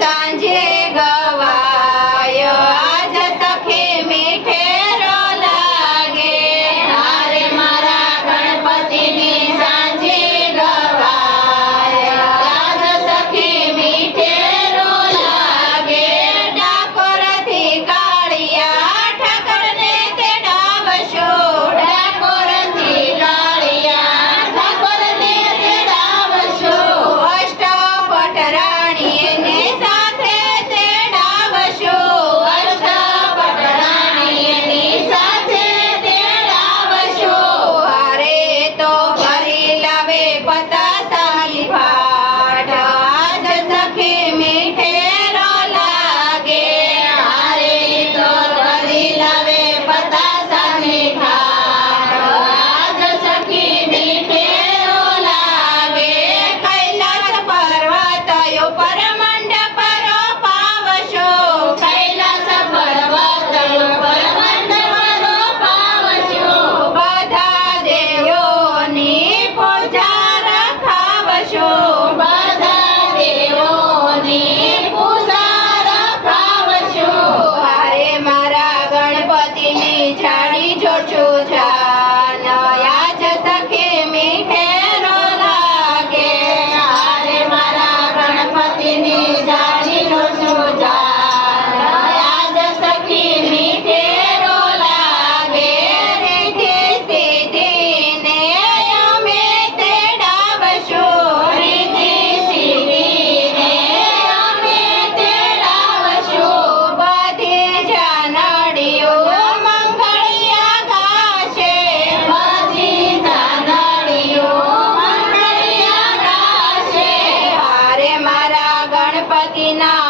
સાંજે ગવાય આજ સખી મીઠેરો લાગે હારે મારા ગણપતિની સાંજે ગવાય આજ સખી મીઠેરો લાગે ડાકોરથી કાળિયા ઠાકરને તેડાવશો ડાકોરથી કાળિયા ઠાકરને તેડાવશો અષ્ટપટ રાણીને સાથે તેડાવશો અષ્ટપટ રાણીની સાથે તેડાવશો હારે તો ભરી લાવે પતાસાની ભાટ આજ સખી મીઠેરો લાગે હારે તો ભરી લાવે પતાસાની ભાટ આજ સખી મીઠેરો લાગે કૈલાસ પર્વત ઉપર મંડપ રોપાવશો કૈલાસ પર્વત ઉપર મંડપ રોપાવશો બધા દેવોની પૂજા રખાવશો બધા દેવોની પૂજા રખાવશો હારે મારા ગણપતિની જાણી જોડજો જાન આજ સખી મીઠેરો લાગે હારે મારા ગણપતિની જાણી જોડજો જાન આજ સખી મીઠેરો લાગે રીતિ સિદ્ધિને અમે તેડાવશો રીતિ સિદ્ધિને અમે તેડાવશો બધી જાનડીઓ મંગળિયા ગાશે બધી જાનડીઓ મંગળિયા ગાશે હારે મારા ગણપતિના